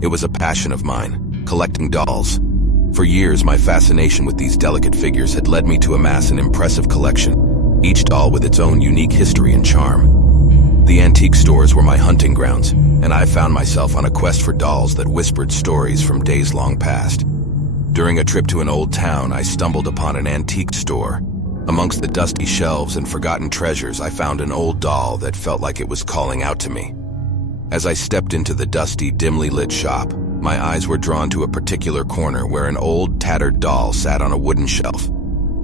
It was a passion of mine, collecting dolls. For years, my fascination with these delicate figures had led me to amass an impressive collection, each doll with its own unique history and charm. The antique stores were my hunting grounds, and I found myself on a quest for dolls that whispered stories from days long past. During a trip to an old town, I stumbled upon an antique store. Amongst the dusty shelves and forgotten treasures, I found an old doll that felt like it was calling out to me. As I stepped into the dusty, dimly lit shop, my eyes were drawn to a particular corner where an old, tattered doll sat on a wooden shelf.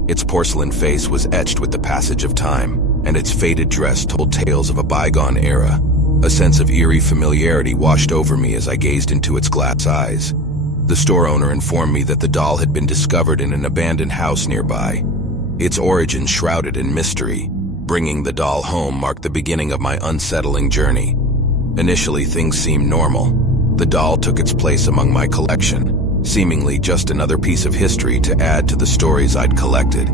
Its porcelain face was etched with the passage of time, and its faded dress told tales of a bygone era. A sense of eerie familiarity washed over me as I gazed into its glass eyes. The store owner informed me that the doll had been discovered in an abandoned house nearby. Its origin shrouded in mystery. Bringing the doll home marked the beginning of my unsettling journey. Initially, things seemed normal. The doll took its place among my collection, seemingly just another piece of history to add to the stories I'd collected.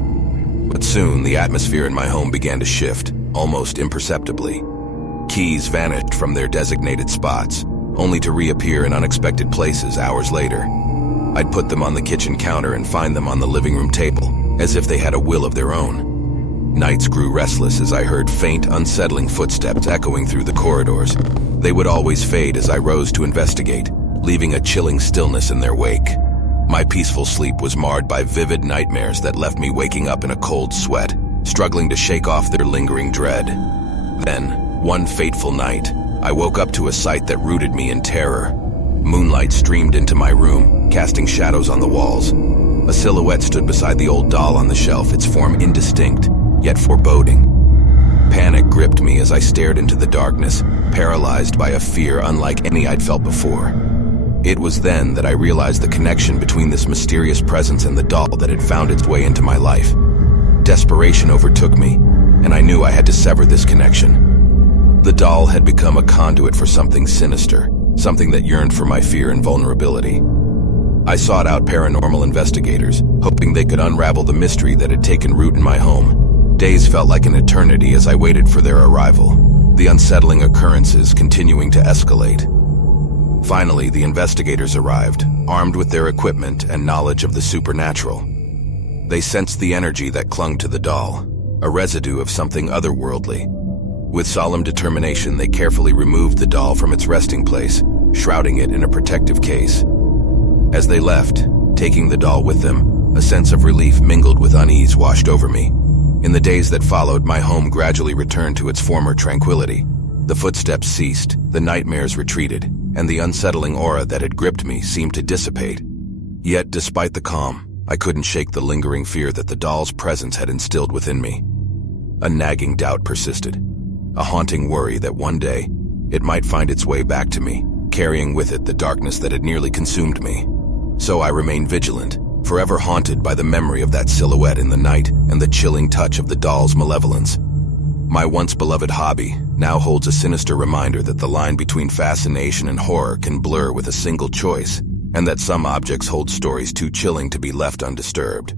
But soon, the atmosphere in my home began to shift, almost imperceptibly. Keys vanished from their designated spots, only to reappear in unexpected places hours later. I'd put them on the kitchen counter and find them on the living room table, as if they had a will of their own. Nights grew restless as I heard faint, unsettling footsteps echoing through the corridors. They would always fade as I rose to investigate, leaving a chilling stillness in their wake. My peaceful sleep was marred by vivid nightmares that left me waking up in a cold sweat, struggling to shake off their lingering dread. Then, one fateful night, I woke up to a sight that rooted me in terror. Moonlight streamed into my room, casting shadows on the walls. A silhouette stood beside the old doll on the shelf, its form indistinct, yet foreboding. Panic gripped me as I stared into the darkness, paralyzed by a fear unlike any I'd felt before. It was then that I realized the connection between this mysterious presence and the doll that had found its way into my life. Desperation overtook me, and I knew I had to sever this connection. The doll had become a conduit for something sinister, something that yearned for my fear and vulnerability. I sought out paranormal investigators, hoping they could unravel the mystery that had taken root in my home. Days felt like an eternity as I waited for their arrival, the unsettling occurrences continuing to escalate. Finally, the investigators arrived, armed with their equipment and knowledge of the supernatural. They sensed the energy that clung to the doll, a residue of something otherworldly. With solemn determination, they carefully removed the doll from its resting place, shrouding it in a protective case. As they left, taking the doll with them, a sense of relief mingled with unease washed over me. In the days that followed, my home gradually returned to its former tranquility. The footsteps ceased, the nightmares retreated, and the unsettling aura that had gripped me seemed to dissipate. Yet, despite the calm, I couldn't shake the lingering fear that the doll's presence had instilled within me. A nagging doubt persisted, a haunting worry that one day, it might find its way back to me, carrying with it the darkness that had nearly consumed me. So I remained vigilant, forever haunted by the memory of that silhouette in the night and the chilling touch of the doll's malevolence. My once beloved hobby now holds a sinister reminder that the line between fascination and horror can blur with a single choice, and that some objects hold stories too chilling to be left undisturbed.